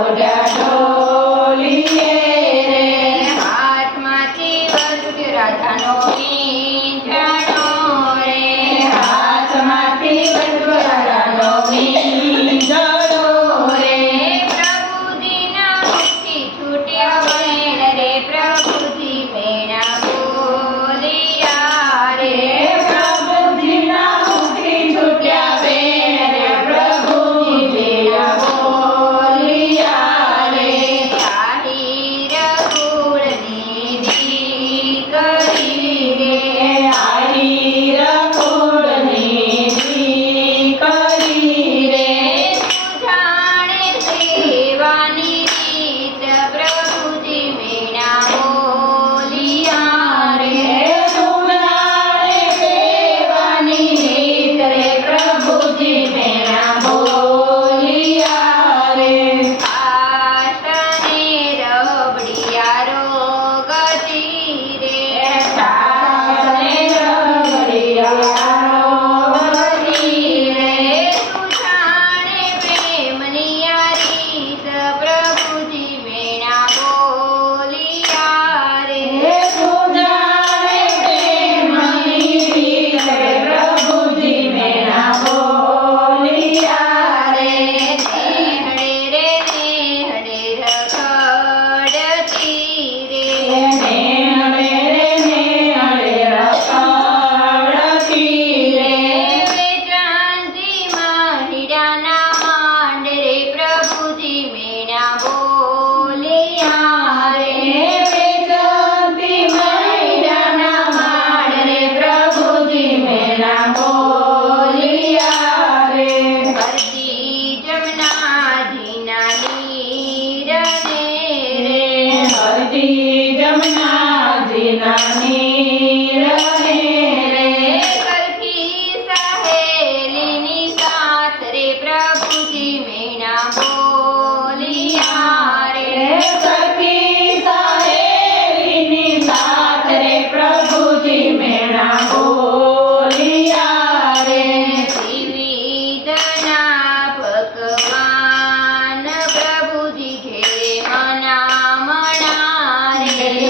Lord,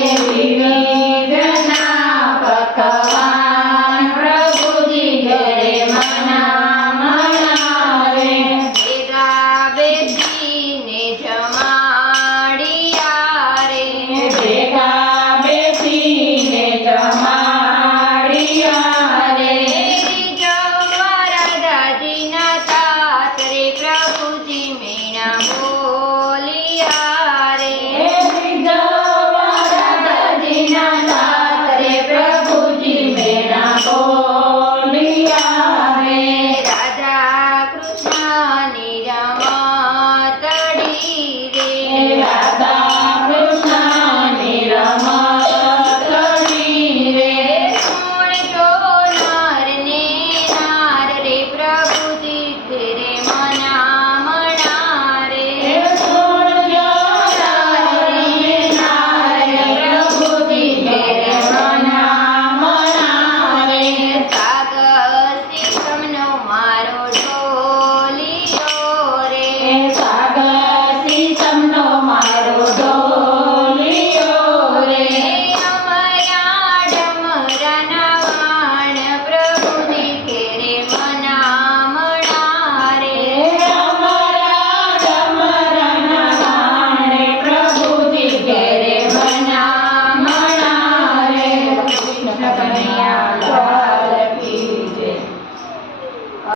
Yeah.